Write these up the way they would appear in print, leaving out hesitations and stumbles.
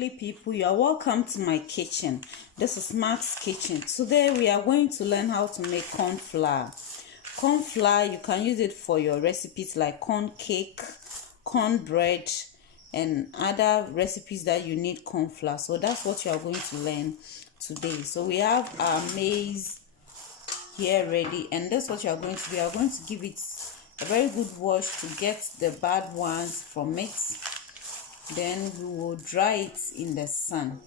lovely people, you are welcome to my kitchen. This is Mark's kitchen. Today we are going to learn how to make corn flour. Corn flour, you can use it for your recipes like corn cake, corn bread, and other recipes that you need corn flour. So that's what you are going to learn today. So we have our maize here ready, and that's what you are going to do. You are going to give it a very good wash to get the bad ones from it. Then we will dry it in the sun.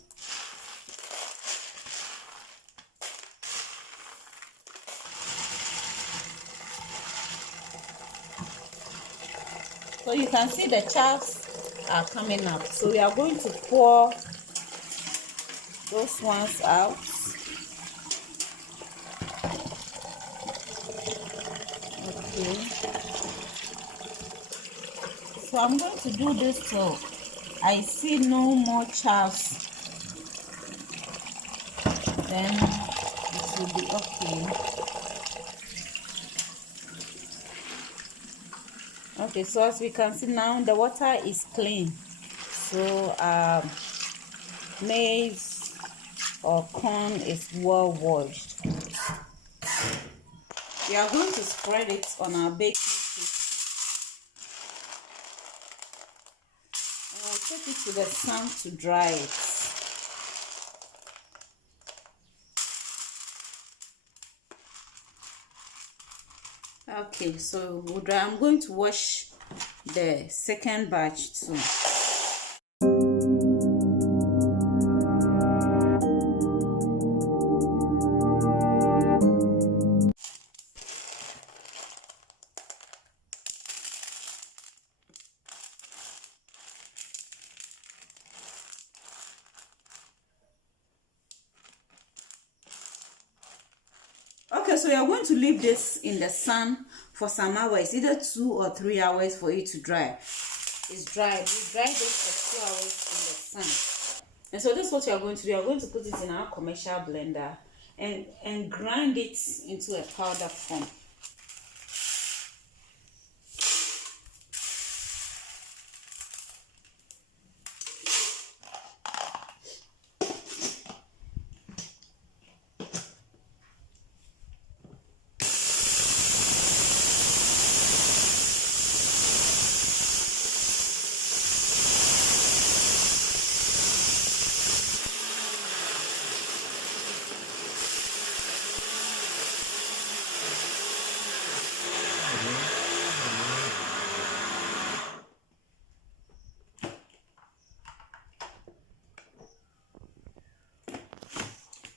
So you can see the chaffs are coming up. So we are going to pour those ones out. Okay. So I'm going to do this till I see no more chaffs. Then it will be okay. Okay, so as we can see now, the water is clean. So maize or corn is well washed. We are going to spread it on our baking sheet. And we'll take it to the sun to dry it. Okay, so we'll dry. I'm going to wash the second batch too. Okay, so you're going to leave this in the sun for some hours, either 2 or 3 hours for it to dry. It's dried. We dry this for 2 hours in the sun. And so this is what you are going to do. You are going to put it in our commercial blender and grind it into a powder form.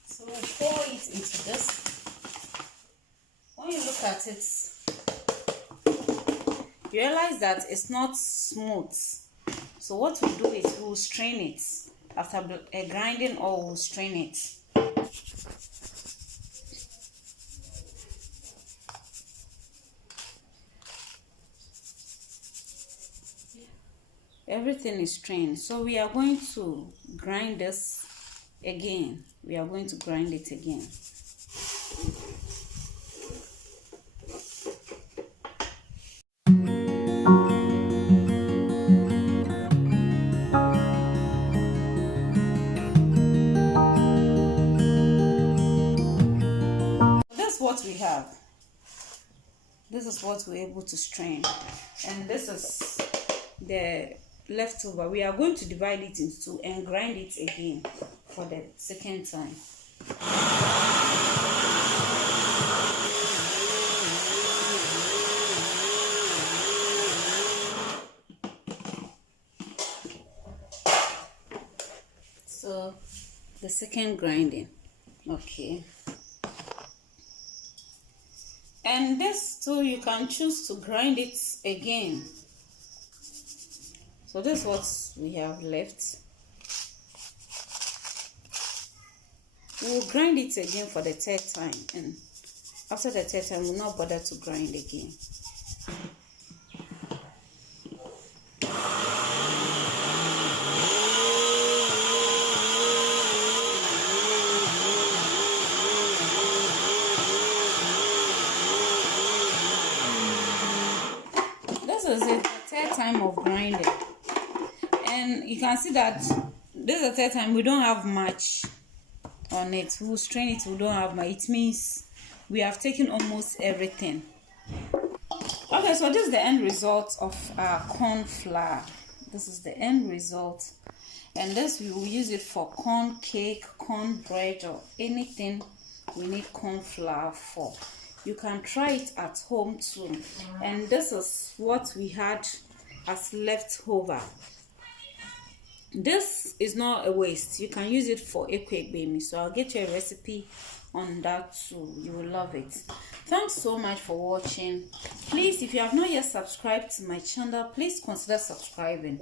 So we'll pour it into this. When you look at it, you realize that it's not smooth. So what we'll do is we'll strain it. After grinding, or we'll strain it. Everything is strained. So we are going to grind this again. We are going to grind it again. That's what we have. This is what we're able to strain, and this is the leftover. We are going to divide it into two and grind it again for the second time. So the second grinding. Okay. And this too, you can choose to grind it again. So this is what we have left. We'll grind it again for the third time, and after the third time we'll not bother to grind again. This is it, the third time of grinding. And you can see that This is the third time we don't have much on it. We'll strain it, we don't have much. It means we have taken almost everything. Okay, so this is the end result of our corn flour. This is the end result, and this we will use it for corn cake, corn bread, or anything we need corn flour for. You can try it at home too. And this is what we had as leftover. This is not a waste. You can use it for a quick baby. So I'll get you a recipe on that too. You will love it. Thanks so much for watching. Please, if you have not yet subscribed to my channel, please consider subscribing.